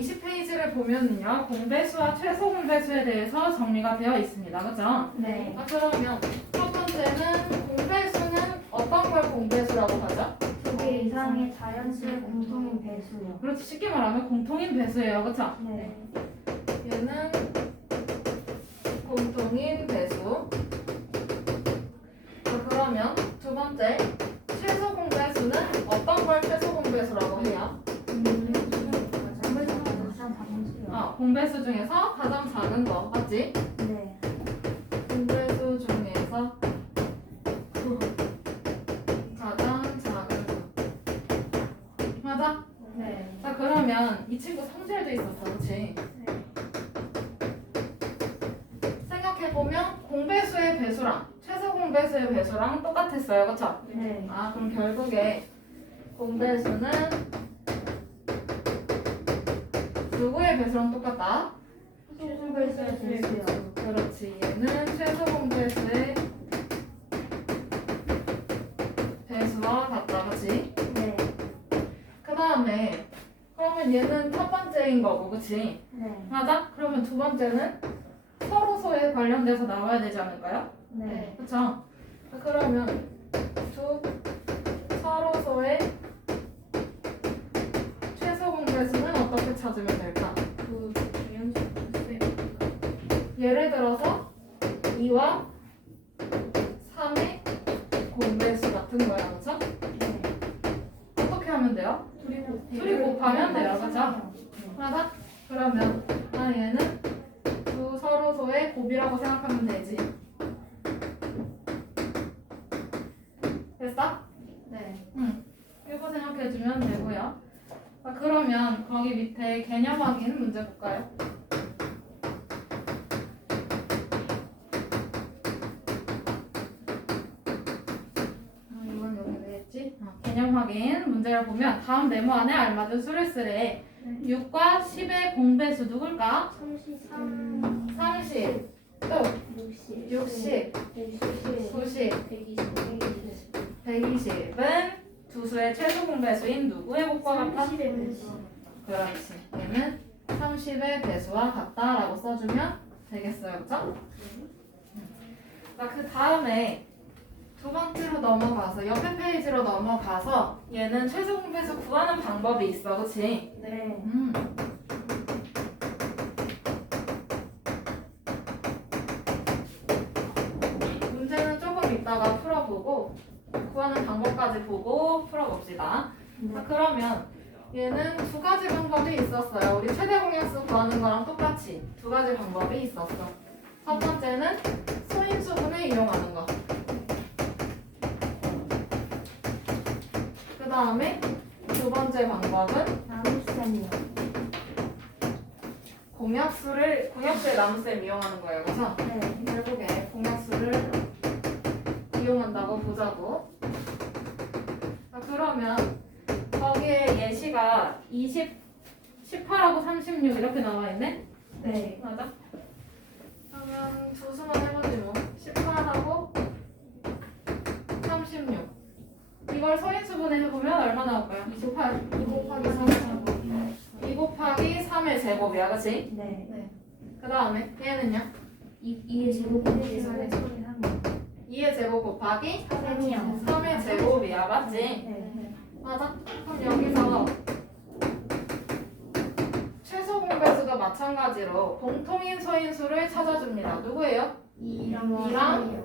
20페이지를 보면은요, 공배수와 최소 공배수에 대해서 정리가 되어 있습니다. 그죠? 네. 그러면 첫 번째는 공배수는 어떤 걸 공배수라고 하죠? 두 개 이상의 자연수의 공통인 배수요. 그렇지, 쉽게 말하면 공통인 배수예요. 그쵸? 네. 얘는 공통인 배수. 그러면 두 번째, 최소 공배수는 어떤 걸 최소 공배수라고 해요? 가장 작은 수요. 공배수 중에서 가장 작은 거, 맞지? 네. 공배수 중에서 가장 작은 거. 맞아? 네. 자, 그러면 이 친구 성질도 있었어, 그렇지? 생각해보면 공배수의 배수랑 최소 공배수의 배수랑 똑같았어요, 그쵸? 네. 그럼 결국에 공배수는 누구의 배수랑 똑같다? 최소 배수의 배수요. 그렇지, 얘는 최소 공배수의 배수와 같다, 그치? 네. 그 다음에 그러면 얘는 첫 번째인 거고, 그치? 네. 맞아? 그러면 두 번째는 서로소에 관련돼서 나와야 되지 않을까요? 네. 그쵸? 그러면 서로소의 최소 공배수는 어떻게 찾으면 될까? 예를 들어서 2와 3의 공배수 같은 거야, 그쵸? 네. 어떻게 하면 돼요? 둘이 곱하면 돼요, 그쵸? 맞아? 그러면 얘는 두 서로소의 곱이라고 생각하면 되지. 됐어? 네. 이거 생각해주면 되고요. 그러면 거기 밑에 개념 확인 문제 볼까요? 이건 여기 왜 했지? 개념 확인 문제를 보면 다음 네모 안에 알맞은 수를 쓰래. 6과 10의 공배수 누굴까? 33, 30, 또 60, 60, 110, 90, 120, 120. 120은 두 수의 최소 공배수인 누구의 곱과 같아? 30의 배수. 그렇지. 얘는 30의 배수와 같다라고 써주면 되겠어요. 그쵸? 자, 그 다음에 두 번째로 넘어가서 옆에 페이지로 넘어가서 얘는 최소 공배수 구하는 방법이 있어. 그치? 네. 문제는 조금 이따가 풀어보고 구하는 방법까지 보고 풀어봅시다. 자, 그러면 얘는 두 가지 방법이 있었어요. 우리 최대 공약수 구하는 거랑 똑같이 두 가지 방법이 있었어. 첫 번째는 소인수분을 이용하는 거. 그 다음에 두 번째 방법은 나눗셈이요. 공약수의 나눗셈 이용하는 거예요. 그래서 네. 결국에 공약수를 이용한다고 보자고. 자, 그러면 거기에 예시가 20, 18하고 36 이렇게 나와 있네? 네. 맞아? 그러면 두 수만 해보지 뭐. 18하고 36. 이걸 서인수분해 해보면 얼마 나올까요? 28. 2 곱하기 3. 2 곱하기 3의 제곱이야, 그치? 네. 그 다음에 얘는요? 2의 제곱 곱하기 3의 제곱. 2의 제곱 곱하기 3이요. 3의 제곱이야, 맞지? 네. 맞아? 그럼 여기서 최소 공배수도 마찬가지로 공통인 서인수를 찾아줍니다. 누구예요? 2랑 2랑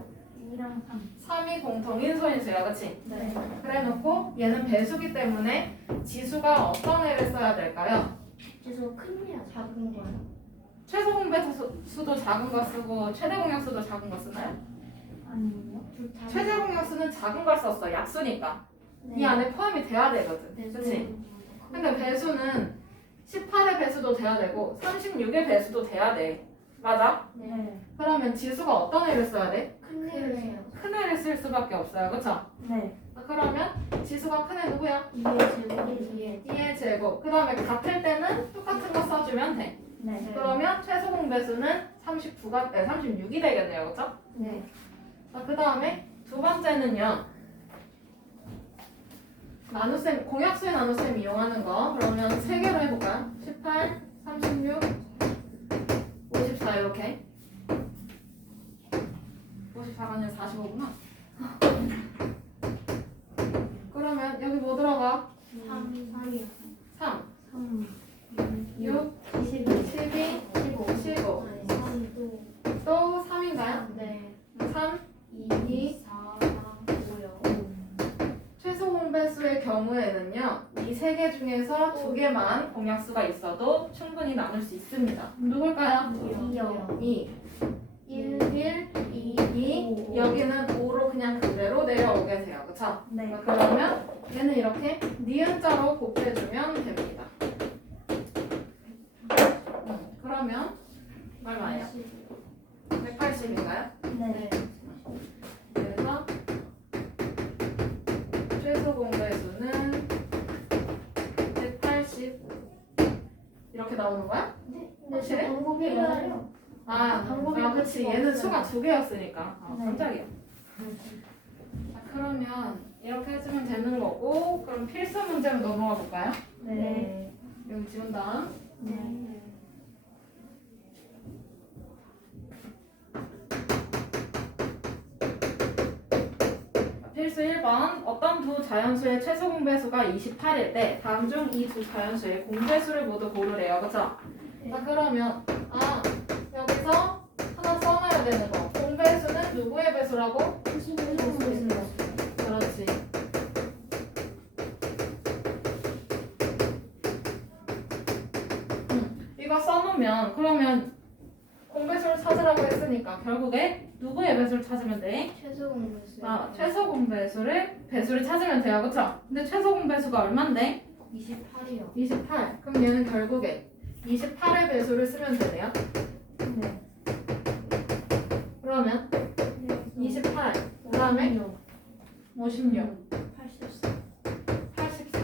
2랑 3. 3이 공통인 서인수야, 그치? 네. 그래 놓고 얘는 배수기 때문에 지수가 어떤 애를 써야 될까요? 그래서 큰이야 작은 거요? 최소 공배수도 작은 거 쓰고 최대 공약수도 작은 거 쓰나요? 아니요. 최대 공약수는 작은 걸 썼어, 약수니까. 네. 이 안에 포함이 돼야 되거든. 그치? 근데 배수는 18의 배수도 돼야 되고 36의 배수도 돼야 돼. 맞아? 네. 그러면 지수가 어떤 애를 써야 돼? 큰이를 해요. 큰 애를 쓸 수밖에 없어요. 그쵸? 네. 그러면 지수가 큰 애 누구야? 2의 제곱이 2의 제곱. 그 다음에 같을 때는 똑같은 거 써주면 돼. 네. 그러면 최소 공배수는 36이 되겠네요. 그쵸? 네. 그 다음에 두 번째는요. 나눗셈, 공약수의 나눗셈 이용하는 거. 그러면 3개로 해볼까요? 18, 36, 54 이렇게. 54가 아니라 45구나. 그러면 여기 뭐 들어가? 3이요. 3, 3, 6, 22, 12, 15, 15. 3, 또, 또 3인가요? 네, 3, 2, 4, 5요. 최소 공배수의 경우에는요, 이 3개 중에서 2개만 공약수가 있어도 충분히 나눌 수 있습니다. 누굴까요? 2요. 2, 1, 1, 2, 2. 여기는 5로 그냥 그대로 내려오게 돼요. 그쵸? 네. 그러면 얘는 이렇게 니은자로 곱해주면 됩니다. 그러면 얼마예요? 180인가요? 네. 그래서 최소 공배수는 180 이렇게 나오는 거야? 근데 확실해? 저 방법이 많아요. 방법이 그치. 없어요. 얘는 수가 2개였으니까. 네. 깜짝이야. 자, 그러면 이렇게 해주면 되는 거고, 그럼 필수 문제로 넘어가 볼까요? 네. 여기 지운다. 네. 필수 1번. 어떤 두 자연수의 최소 공배수가 28일 때 다음 중 이 두 자연수의 공배수를 모두 고르래요. 그쵸? 자, 그러면 여기서 하나 써놔야 되는 거. 공배수는 누구의 배수라고? 그렇지. 이거 써놓으면 그러면 공배수를 찾으라고 했으니까 결국에 누구의 배수를 찾으면 돼? 최소 공배수. 최소 공배수를 배수를 찾으면 돼요. 그쵸? 근데 최소 공배수가 얼만데? 28이요. 28. 그럼 얘는 결국에 28의 배수를 쓰면 되네요. 네. 그러면 28. 그 다음에 56. 84. 84.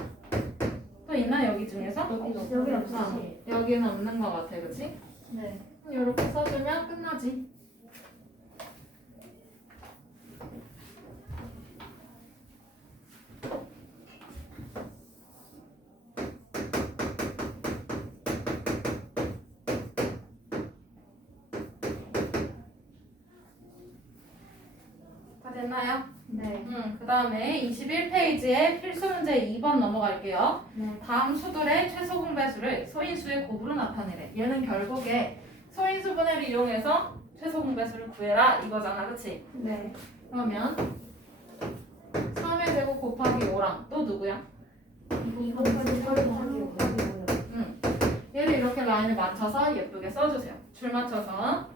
또 있나 여기 중에서? 여기 없어. 여기는 없는 것 같아. 그치? 네. 이렇게 써주면 끝나지. 다 됐나요? 네. 그 다음에 21페이지에 필수 문제 2번 넘어갈게요. 네. 다음 수들의 최소 공배수를 소인수의 곱으로 나타내래. 얘는 결국에 소인수 분해를 이용해서 최소 공배수를 구해라 이거잖아. 그치? 네. 그러면 3의 제곱 곱하기 5랑 또 누구야? 이거까지 설명하기요. 얘를 이렇게 라인을 맞춰서 예쁘게 써주세요. 줄 맞춰서.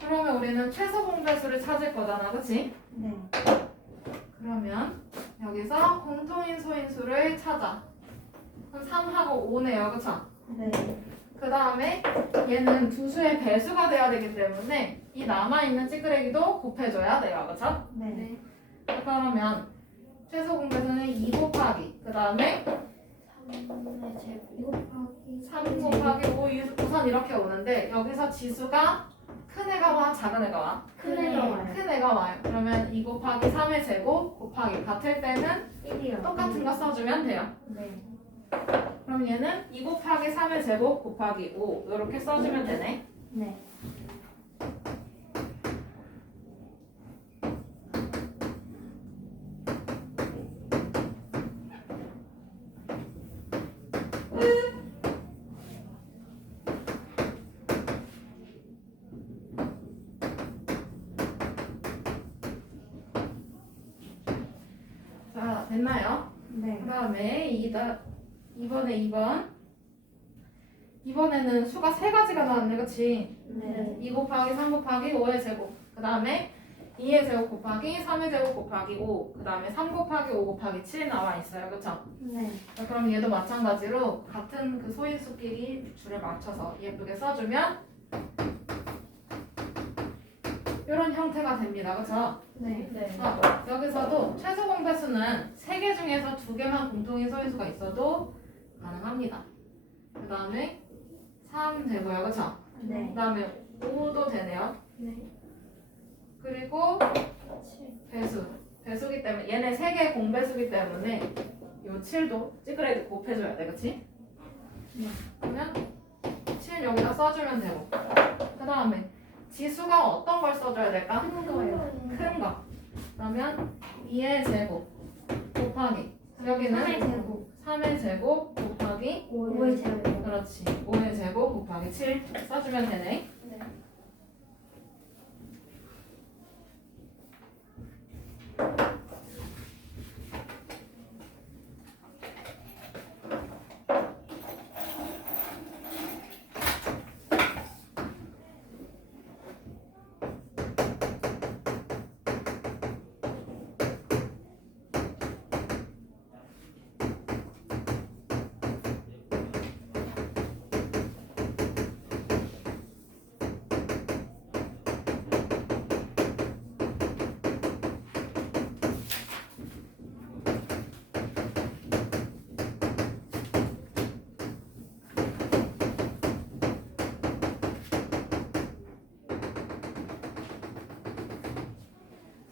그러면 우리는 최소 공배수를 찾을 거잖아. 그치? 네. 그러면 여기서 공통인 소인수를 찾아. 그럼 3하고 5네요. 그쵸? 네. 그 다음에 얘는 두 수의 배수가 돼야 되기 때문에 이 남아있는 찌끄레기도 곱해줘야 돼요. 그쵸? 네. 그러면 최소 공배수는 2 곱하기 그 다음에 3의 제곱 곱하기 3 곱하기 5 우선 이렇게 오는데 여기서 지수가 큰 애가 와 작은 애가 와? 큰 애가 와요. 큰 애가 와요. 그러면 2 곱하기 3의 제곱 곱하기 같을 때는 1이요. 똑같은 거 써주면 돼요. 네. 그럼 얘는 2 곱하기 3의 제곱 곱하기 5 이렇게 써주면 되네. 네. 자, 됐나요? 네. 그 다음에 이번에 2번. 이번에는 수가 3가지가 나왔네. 그치? 네. 2 곱하기 3 곱하기 5의 제곱 그 다음에 2의 제곱 곱하기 3의 제곱 곱하기 5 그 다음에 3 곱하기 5 곱하기 7 나와 있어요. 그쵸? 네. 그럼 얘도 마찬가지로 같은 그 소인수끼리 줄을 맞춰서 예쁘게 써주면 이런 형태가 됩니다. 그쵸? 네. 여기서도 최소 공배수는 3개 중에서 2개만 공통인 소인수가 있어도 가능합니다. 그 다음에 3 되고요. 그쵸? 네. 그 다음에 5도 되네요. 네. 그리고 배수. 배수기 때문에 얘네 3개 공배수기 때문에 요 7도 찌그레기 곱해줘야 돼, 그치? 그러면 7 여기다 써주면 되고 그 다음에 지수가 어떤 걸 써줘야 될까? 큰 거예요. 큰 거. 그러면 2의 제곱 곱하기 여기는 3의 제곱. 3의 제곱 곱하기 5의 제곱. 그렇지 5의 제곱 곱하기 7 써주면 되네. 네.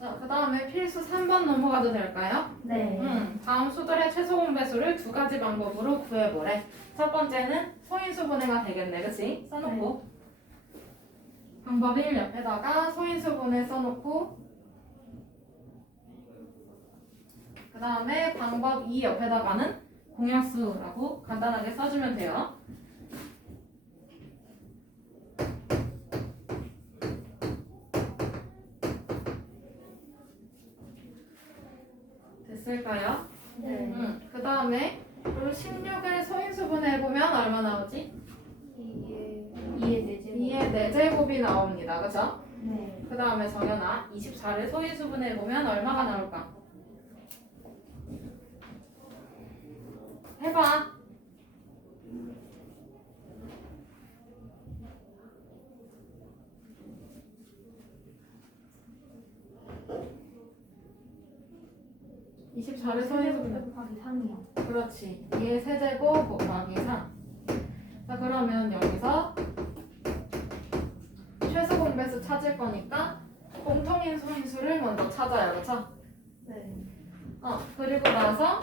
자, 그 다음에 필수 3번 넘어가도 될까요? 네. 다음 수들의 최소 공배수를 2가지 방법으로 구해보래. 첫 번째는 소인수분해가 되겠네, 그치? 써놓고 방법 1 옆에다가 소인수분해 써놓고 그 다음에 방법 2 옆에다가는 공약수라고 간단하게 써주면 돼요. 됐을까요? 네. 그 다음에 그리고 16을 소인수분해 해보면 얼마 나오지? 2의 4제곱. 2의 4제곱이 나옵니다. 그죠? 네. 그 다음에 정연아 24를 소인수분해 해보면 얼마가 나올까? 해봐. 를 24를 소인수분해 곱하기 3이요. 그렇지. 2의 세제곱 곱하기 3. 자, 그러면 여기서 최소 공배수 찾을 거니까 공통인 소인수를 먼저 찾아요. 그쵸? 네. 그리고 나서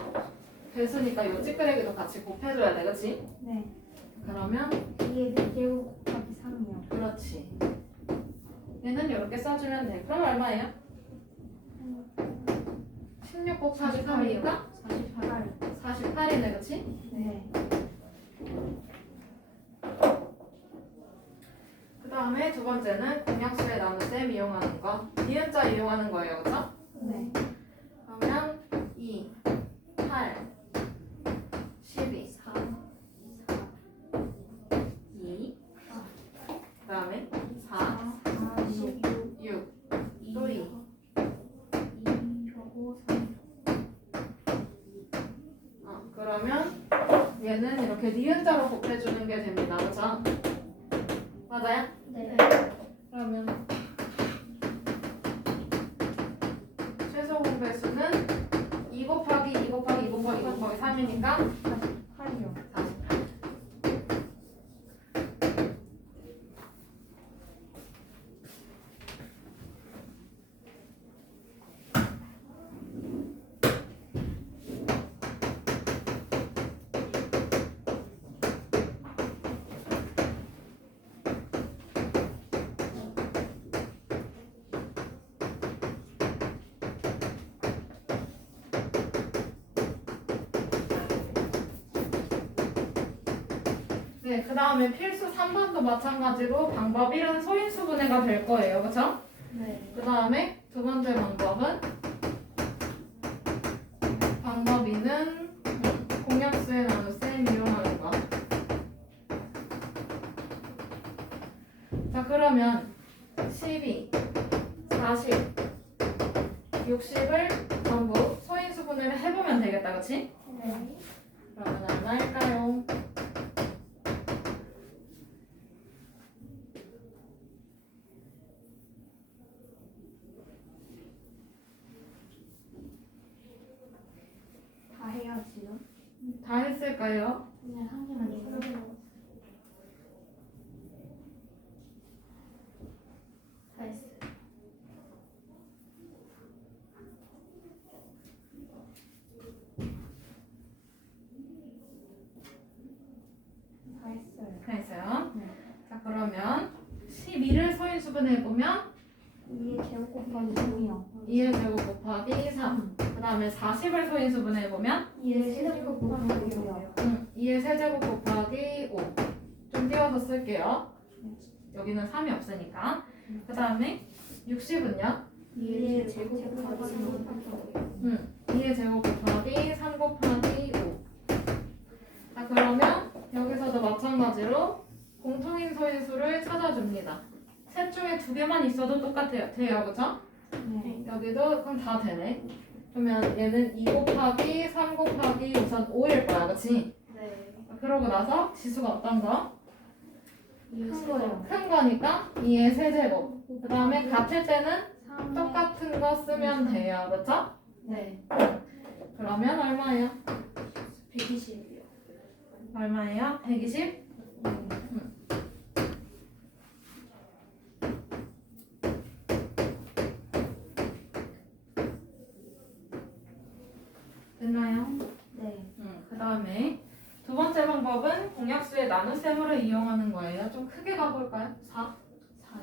배수니까 요 찌끄레기도 같이 곱해줘야 돼. 그치? 네. 그러면 2의 4제곱 곱하기 3이요. 그렇지. 얘는 이렇게 써주면 돼. 그럼 얼마예요? 16 곱하기 3이니까 48. 48이네. 그치? 네. 그 다음에 두 번째는 공약수의 나눗셈 이용하는 거. 니은자 이용하는 거예요. 그쵸? 네. 그러면 2, 8, 12, 4. 2, 그 다음에 4, 4. 16. 6, 또 2. 2. 5. 3. 그러면 얘는 이렇게 니은자로 곱해주는 게 됩니다. 그쵸? 맞아요? 네. 그러면 최소 공배수는 2 곱하기 2 곱하기 2 곱하기 2 곱하기 3이니까 48이요. 48. 네, 그 다음에 필수 3번도 마찬가지로 방법 1은 소인수분해가 될 거예요. 그쵸? 네. 그 다음에 두 번째 방법은 방법 2는 공약수의 나눗셈 이용하는 거. 자, 그러면 12, 40, 60을 전부 소인수분해를 해보면 되겠다. 그치? 네. 그러면 얼마일까요? 다 해야지요. 다 했을까요? 그냥 한 개만 읽어요. 다 했어요. 수분해보면 2의 제곱 곱하기 3이요. 2의 제곱 곱하기 3. 그 다음에 40을 소인수분해보면 2의 세제곱 곱하기 5요. 2의 세제곱 곱하기 5. 좀 띄워서 쓸게요. 여기는 3이 없으니까. 그 다음에 60은요? 2의 제곱 곱하기 3. 2의 제곱 곱하기 3 곱하기 5. 자, 그러면 여기서도 마찬가지로 공통인 소인수를 찾아줍니다. 셋 중에 두 개만 있어도 똑같아요. 돼요, 그쵸? 네. 여기도 그럼 다 되네. 그러면 얘는 2 곱하기 3 곱하기 우선 5일 거야, 그치? 네. 그러고 나서 지수가 어떤 거? 큰 거요. 큰 거니까 2의 세제곱. 그 다음에 같을 때는 똑같은 거 쓰면 돼요, 그쵸? 네. 그러면 얼마예요? 120이요. 얼마예요? 120? 됐나요? 네. 그 다음에 두 번째 방법은 공약수의 나눗셈으로 이용하는 거예요. 좀 크게 가볼까요? 4? 4.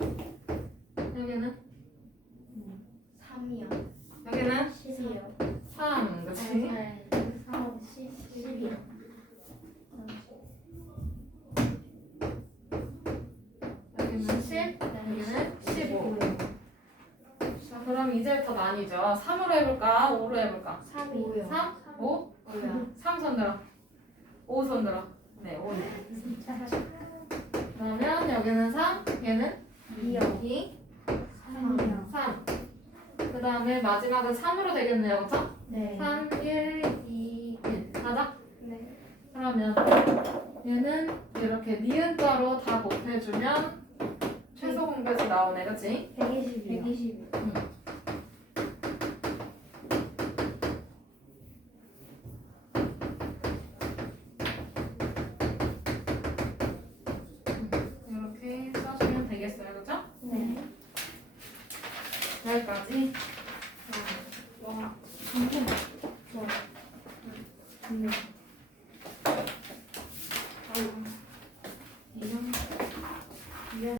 여기는? 3이요. 여기는? 10이요. 3, 그치? 네. 3, 10이요. 여기는 10, 여기는 15. 자, 그럼 이제부터 나뉘죠. 3으로 해볼까? 5로 해볼까? 3이요. 3? 5? 5요. 3 손들어. 5 손들어. 네, 5. 그러면 여기는 3, 얘는 2요. 2, 3이요. 3. 그 다음에 마지막은 3으로 되겠네요. 그쵸? 네. 3, 1, 2, 1. 가자. 네. 그러면 얘는 이렇게 니은자로 다 곱해주면 최소 공배수 나오네. 그치? 120이요. 120이요. 이렇게 써주면 되겠어요. 그쵸? 네. 여기까지. 와. 좋아. 좋네.